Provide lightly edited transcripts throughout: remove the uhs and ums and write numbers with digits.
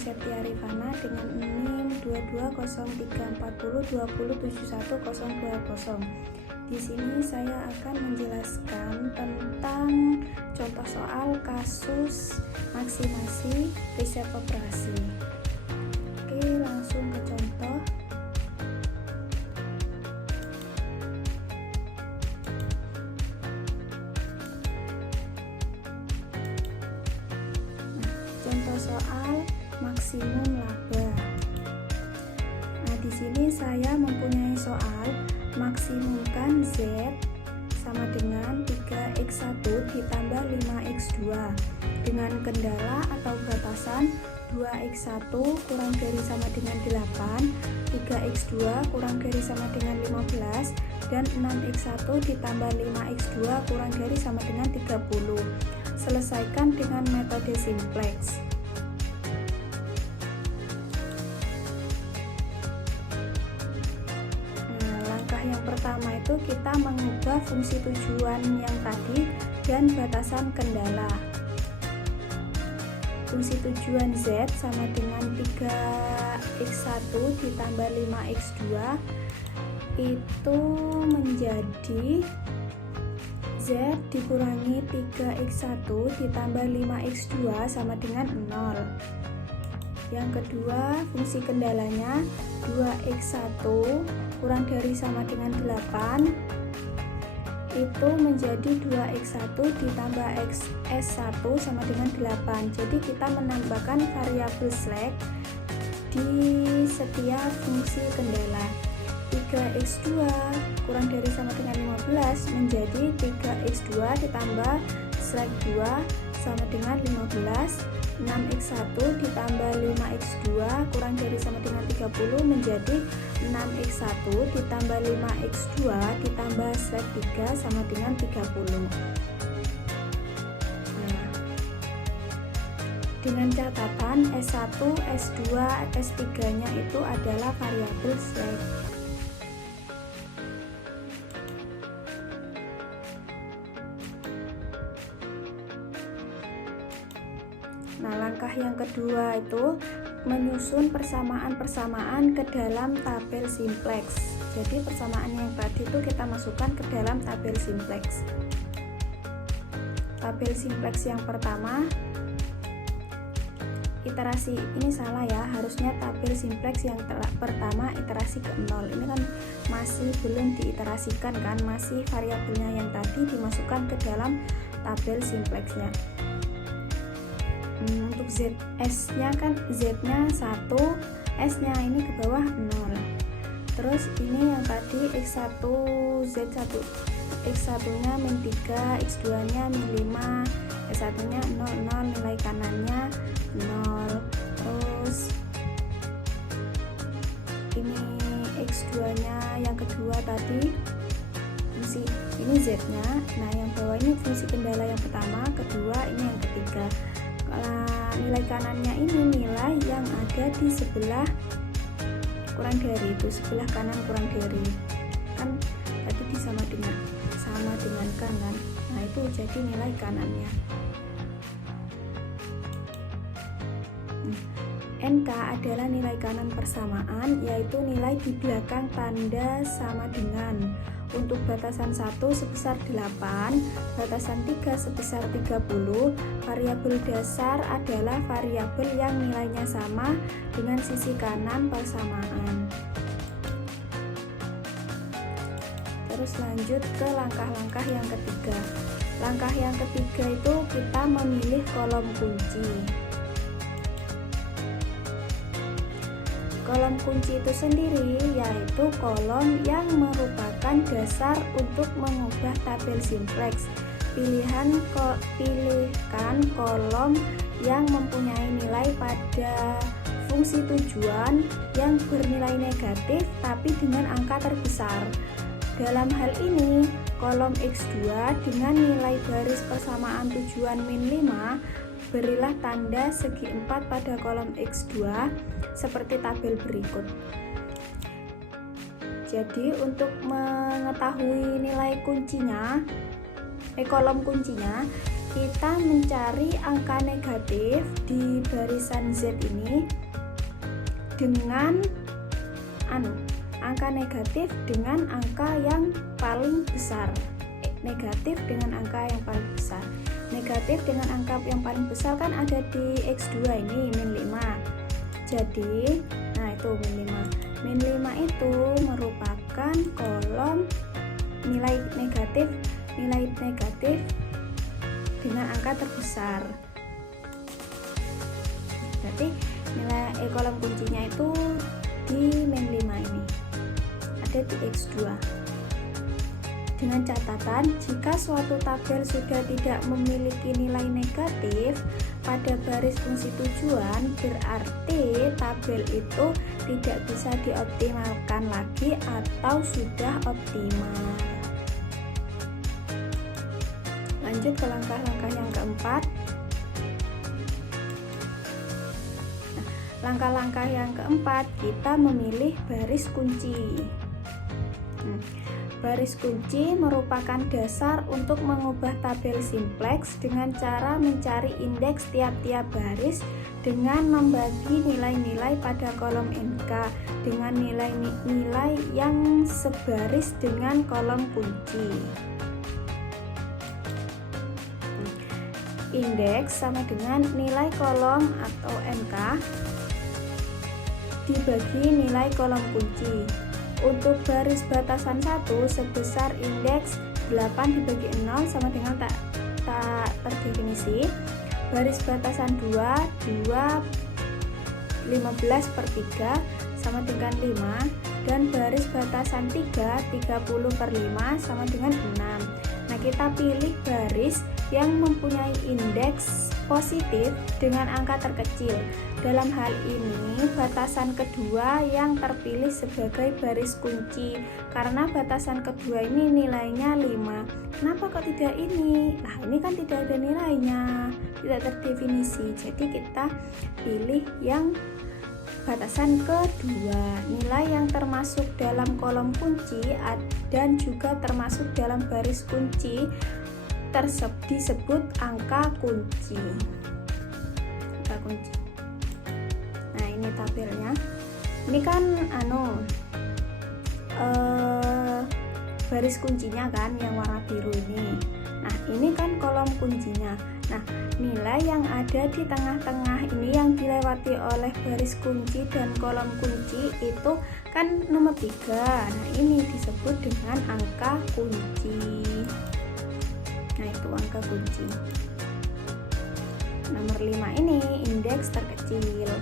Septia Rifana dengan NIM 22034020710020. Di sini saya akan menjelaskan tentang contoh soal kasus maksimasi riset operasi. Oke, langsung ke contoh. Contoh soal maksimum laba. Nah, di sini saya mempunyai soal maksimumkan Z sama dengan 3x1 ditambah 5x2 dengan kendala atau batasan 2x1 kurang dari sama dengan 8, 3x2 kurang dari sama dengan 15, dan 6x1 ditambah 5x2 kurang dari sama dengan 30. Selesaikan dengan metode simplex. Yang pertama itu kita mengubah fungsi tujuan yang tadi dan batasan kendala. Fungsi tujuan Z sama dengan 3x1 ditambah 5x2 itu menjadi Z dikurangi 3x1 ditambah 5x2 sama dengan 0. Yang kedua, fungsi kendalanya 2x1 kurang dari sama dengan 8 itu menjadi 2x1 ditambah s1 sama dengan 8. Jadi kita menambahkan variabel slack di setiap fungsi kendala. 3x2 kurang dari sama dengan 15 menjadi 3x2 ditambah slack 2 sama dengan 15. 6x1 ditambah 5x2 kurang dari sama dengan 30 menjadi 6x1 ditambah 5x2 ditambah slack 3 sama dengan 30. Nah, dengan catatan S1, S2, S3 nya itu adalah variabel slack. Nah, langkah yang kedua itu menyusun persamaan-persamaan ke dalam tabel simplex. Jadi persamaan yang tadi itu kita masukkan ke dalam tabel simplex. Tabel simplex yang pertama, iterasi ini salah ya, harusnya tabel simplex yang pertama iterasi ke 0. Ini kan masih belum diiterasikan kan, masih variabelnya yang tadi dimasukkan ke dalam tabel simplexnya. Untuk S nya kan Z nya 1, S nya ini ke bawah 0. Terus ini yang tadi X1 Z1, X1 nya min 3, X2 nya min 5, S1 nya 0, 0, nilai kanannya 0. Terus ini X2 nya yang kedua tadi fungsi ini Z nya. Nah, yang bawah ini fungsi kendala yang pertama, kedua, ini yang ketiga. Nilai kanannya ini nilai yang ada di sebelah kurang dari itu, sebelah kanan kurang dari kan tadi sama dengan kan. Nah, itu jadi nilai kanannya. NK adalah nilai kanan persamaan, yaitu nilai di belakang tanda sama dengan. Untuk batasan 1 sebesar 8, batasan 3 sebesar 30, variabel dasar adalah variabel yang nilainya sama dengan sisi kanan persamaan. Terus lanjut ke langkah-langkah yang ketiga. Langkah yang ketiga itu kita memilih kolom kunci. Kolom kunci itu sendiri yaitu kolom yang merupakan dasar untuk mengubah tabel simplex. Pilihkan kolom yang mempunyai nilai pada fungsi tujuan yang bernilai negatif tapi dengan angka terbesar. Dalam hal ini, kolom X2 dengan nilai baris persamaan tujuan min 5, berilah tanda segi 4 pada kolom X2 seperti tabel berikut. Jadi untuk mengetahui nilai kuncinya, kolom kuncinya, kita mencari angka negatif di barisan Z ini dengan angka negatif dengan angka yang paling besar. Negatif dengan angka yang paling besar. Negatif dengan angka yang paling besar kan ada di X2 ini min 5. Jadi, nah itu min 5. Min 5 itu merupakan kolom nilai negatif dengan angka terbesar. Berarti nilai kolom kuncinya itu di min 5 ini. Ada di X2. Dengan catatan, jika suatu tabel sudah tidak memiliki nilai negatif pada baris fungsi tujuan, berarti tabel itu tidak bisa dioptimalkan lagi atau sudah optimal. Lanjut ke langkah-langkah yang keempat. Langkah-langkah yang keempat, kita memilih baris kunci. Baris kunci merupakan dasar untuk mengubah tabel simplex dengan cara mencari indeks tiap-tiap baris dengan membagi nilai-nilai pada kolom NK dengan nilai-nilai yang sebaris dengan kolom kunci. Indeks sama dengan nilai kolom atau NK dibagi nilai kolom kunci. Untuk baris batasan 1 sebesar indeks 8 dibagi 0 sama dengan tak terdefinisi. Baris batasan 2 15/3 sama dengan 5, dan baris batasan 3 30/5 sama dengan 6. Nah, kita pilih baris yang mempunyai indeks positif dengan angka terkecil. Dalam hal ini, batasan kedua yang terpilih sebagai baris kunci, karena batasan kedua ini nilainya 5. Kenapa kok tidak ini? Nah, ini kan tidak ada nilainya, tidak terdefinisi. Jadi kita pilih yang batasan kedua, nilai yang termasuk dalam kolom kunci dan juga termasuk dalam baris kunci disebut angka kunci. Angka kunci. Nah, ini tabelnya. Ini kan baris kuncinya kan yang warna biru ini. Nah, ini kan kolom kuncinya. Nah, nilai yang ada di tengah-tengah ini yang dilewati oleh baris kunci dan kolom kunci itu kan nomor 3. Nah, ini disebut dengan angka kunci. Nah, itu angka kunci. Nomor 5 ini indeks terkecil.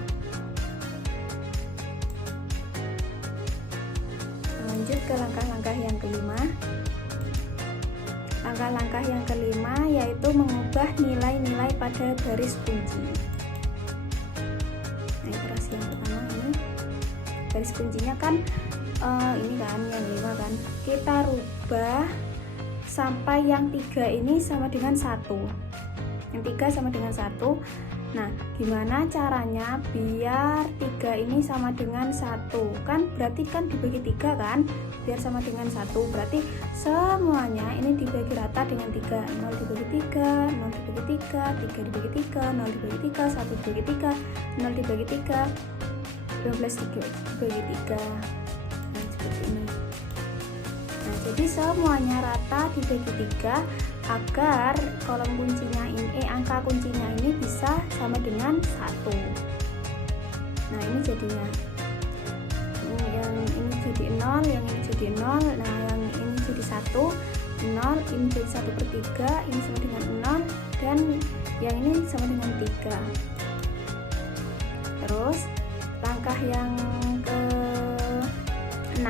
Lanjut ke langkah-langkah yang kelima. Langkah-langkah yang kelima yaitu mengubah nilai-nilai pada baris kunci. Nah, iterasi yang pertama ini baris kuncinya kan ini kan yang 5 kan. Kita rubah sampai yang 3 ini sama dengan 1. Yang 3 sama dengan 1. Nah, gimana caranya biar 3 ini sama dengan 1? Kan berarti kan dibagi 3 kan? Biar sama dengan 1. Berarti semuanya ini dibagi rata dengan 3. 0 dibagi 3, 0 dibagi 3, 3 dibagi 3, 0 dibagi 3, 1 dibagi 3, 0 dibagi 3, 12 dibagi 3. Nah, seperti ini. Nah, jadi semuanya rata dibagi 3 agar kolom kuncinya ini angka kuncinya ini bisa sama dengan 1. Nah, ini jadinya yang ini jadi 0, yang ini jadi 0. Nah, yang ini jadi 1, 0, ini jadi 1/3, ini sama dengan 0, dan yang ini sama dengan 3. Terus langkah yang ke-6,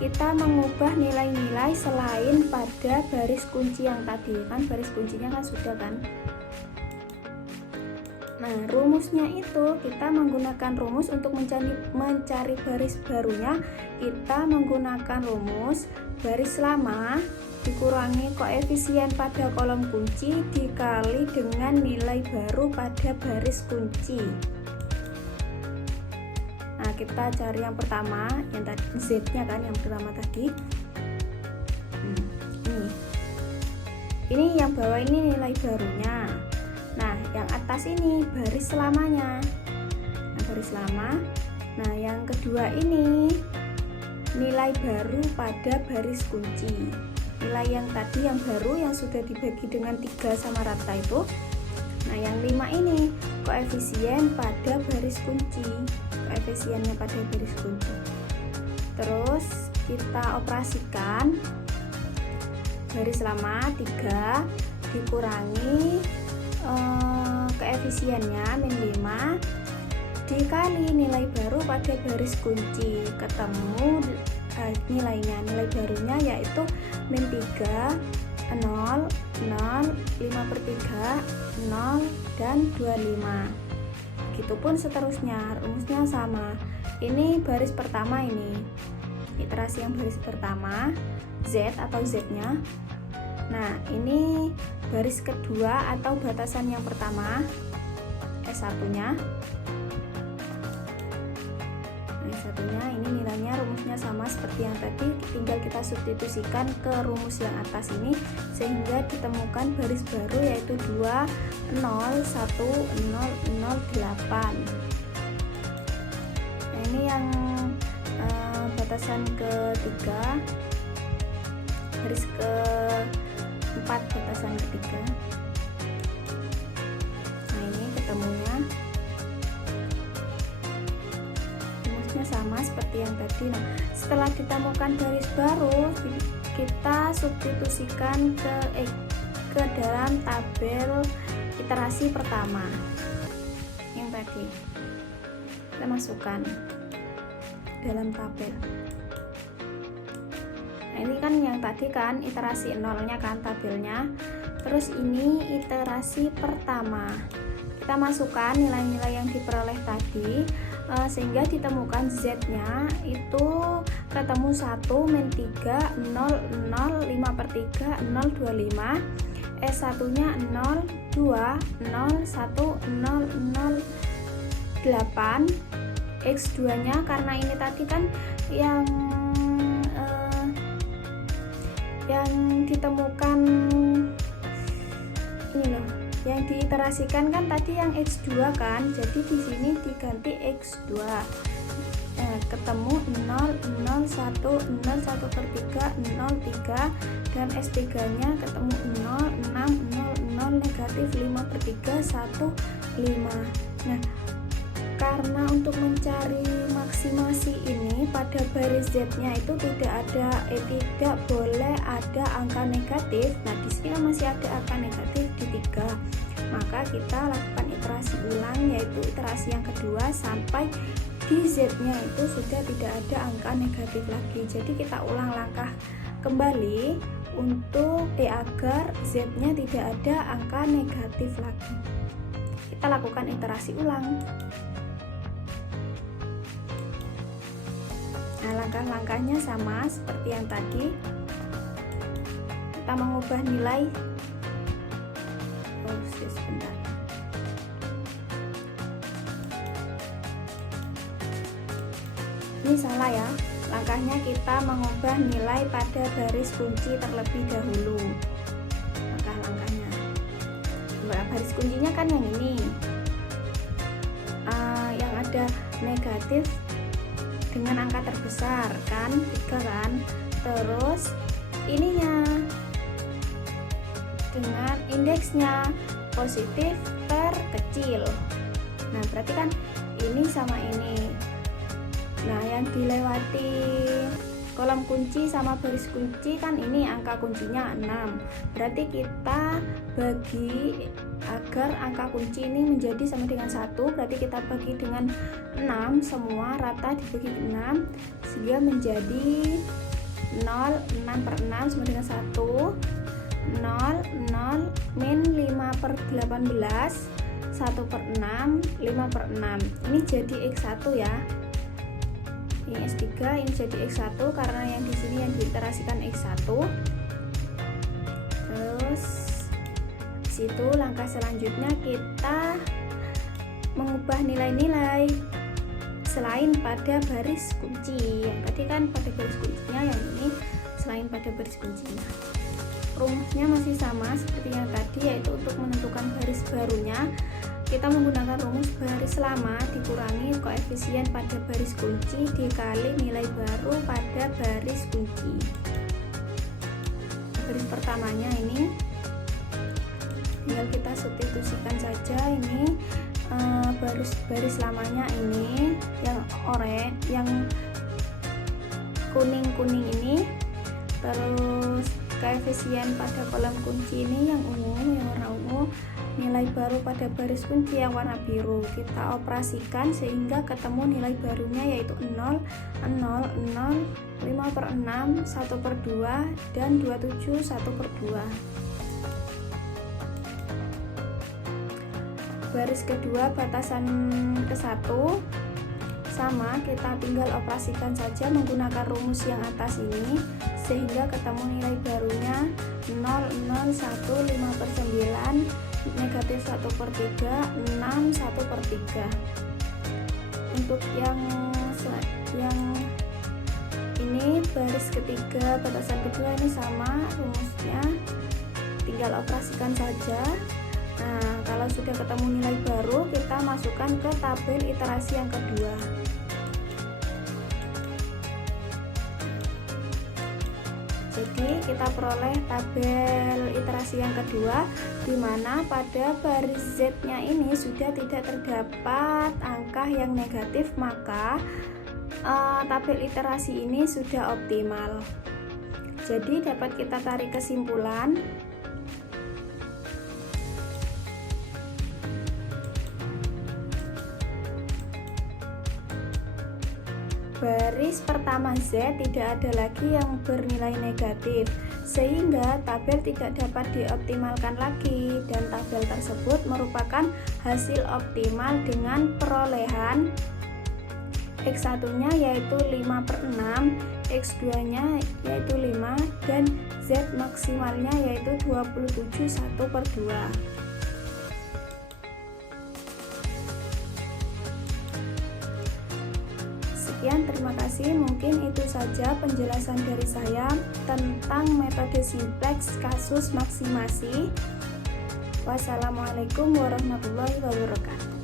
kita mengubah nilai-nilai selain pada baris kunci yang tadi. Kan baris kuncinya kan sudah kan. Nah, rumusnya itu kita menggunakan rumus untuk mencari baris barunya. Kita menggunakan rumus baris lama dikurangi koefisien pada kolom kunci dikali dengan nilai baru pada baris kunci. Nah, kita cari yang pertama, yang tadi Z-nya kan, yang pertama tadi. Ini Ini yang bawah ini nilai barunya. Nah, yang atas ini baris lamanya. Nah, baris lama. Nah, yang kedua ini nilai baru pada baris kunci. Nilai yang tadi yang baru yang sudah dibagi dengan 3 sama rata itu. Nah, yang 5 ini koefisien pada baris kunci. Koefisiennya pada baris kunci. Terus kita operasikan baris lama 3 dikurangi koefisiennya min 5 dikali nilai baru pada baris kunci, ketemu nilainya. Nilai barunya yaitu min 3, 0, 0, 5/3, 0, dan 25. Begitupun seterusnya, rumusnya sama. Ini baris pertama, ini iterasi yang baris pertama, Z atau Z-nya. Nah, ini baris kedua atau batasan yang pertama, S1-nya. Nah, S1-nya ini nilainya rumusnya sama seperti yang tadi, tinggal kita substitusikan ke rumus yang atas ini sehingga ditemukan baris baru yaitu 2, 0, 1, 0, 0, 8. Nah, ini yang batasan ketiga, baris keempat, batasan ketiga. Nah, ini ketemunya rumusnya sama seperti yang tadi. Nah, setelah ditemukan baris baru, kita substitusikan ke dalam tabel iterasi pertama yang tadi. Kita masukkan dalam tabel. Nah, ini kan yang tadi kan iterasi nolnya kan tabelnya. Terus ini iterasi pertama. Kita masukkan nilai-nilai yang diperoleh tadi sehingga ditemukan Z-nya itu ketemu 1, min 3, 0, 0, 5/3, 0, 25. S1-nya 0, 2, 0, 1, 0, 0, 8. X2-nya karena ini tadi kan yang ditemukan ini loh, yang diiterasikan kan tadi yang X2 kan, jadi di sini diganti X2. Ketemu 0, 0, 1, 0, 1/3, 0, 3, dan S3-nya ketemu 0, 6, 0, 0, negatif 5/3, 1, 5. Nah, karena untuk mencari maksimasi ini pada baris Z-nya itu tidak boleh ada angka negatif. Nah, di sini masih ada angka negatif di 3. Maka kita lakukan iterasi ulang, yaitu iterasi yang kedua sampai di Z-nya itu sudah tidak ada angka negatif lagi. Jadi kita ulang langkah kembali untuk agar Z-nya tidak ada angka negatif lagi. Kita lakukan iterasi ulang. Nah, langkah-langkahnya sama seperti yang tadi. Kita mengubah nilai. Sebentar. Ini salah ya. Langkahnya kita mengubah nilai pada baris kunci terlebih dahulu. Langkah-langkahnya. Baris kuncinya kan yang ini. Yang ada negatif dengan angka terbesar kan 3 kan, terus ininya dengan indeksnya positif terkecil. Nah, berarti kan ini sama ini. Nah, yang dilewati kolom kunci sama baris kunci kan ini angka kuncinya 6. Berarti kita bagi agar angka kunci ini menjadi sama dengan 1, berarti kita bagi dengan 6, semua rata dibagi 6 sehingga menjadi 0, 6/6 sama dengan 1, 0, 0, min 5/18, 1/6, 5/6. Ini jadi X1 ya. Ini S3, ini jadi X1 karena yang di sini yang diiterasikan X1. Terus di situ langkah selanjutnya kita mengubah nilai-nilai selain pada baris kunci. Yang tadi kan pada baris kuncinya, yang ini selain pada baris kuncinya. rumusnya masih sama seperti yang tadi, yaitu untuk menentukan baris barunya kita menggunakan rumus baris lama dikurangi koefisien pada baris kunci dikali nilai baru pada baris kunci. Baris pertamanya ini tinggal kita substitusikan saja, ini baris lamanya ini yang oranye, yang kuning ini, terus koefisien pada kolom kunci ini yang ungu, yang warna ungu, nilai baru pada baris kunci yang warna biru. Kita operasikan sehingga ketemu nilai barunya, yaitu 0, 0, 0, 5/6, 1/2, dan 27 1/2. Baris kedua batasan ke-1 sama, kita tinggal operasikan saja menggunakan rumus yang atas ini sehingga ketemu nilai barunya 0, 0, 1, 5/9, negatif 1/3, 6, 1/3. Untuk yang ini baris ketiga batasan kedua ini sama rumusnya, tinggal operasikan saja. Nah, kalau sudah ketemu nilai baru, kita masukkan ke tabel iterasi yang kedua. Jadi kita peroleh tabel iterasi yang kedua, di mana pada baris Z-nya ini sudah tidak terdapat angka yang negatif, maka tabel iterasi ini sudah optimal. Jadi dapat kita tarik kesimpulan baris pertama Z tidak ada lagi yang bernilai negatif, sehingga tabel tidak dapat dioptimalkan lagi, dan tabel tersebut merupakan hasil optimal dengan perolehan X1 nya yaitu 5/6, X2 nya yaitu 5, dan Z maksimalnya yaitu 27 1/2. Sekian, terima kasih. Mungkin itu saja penjelasan dari saya tentang metode simplex kasus maksimasi. Wassalamualaikum warahmatullahi wabarakatuh.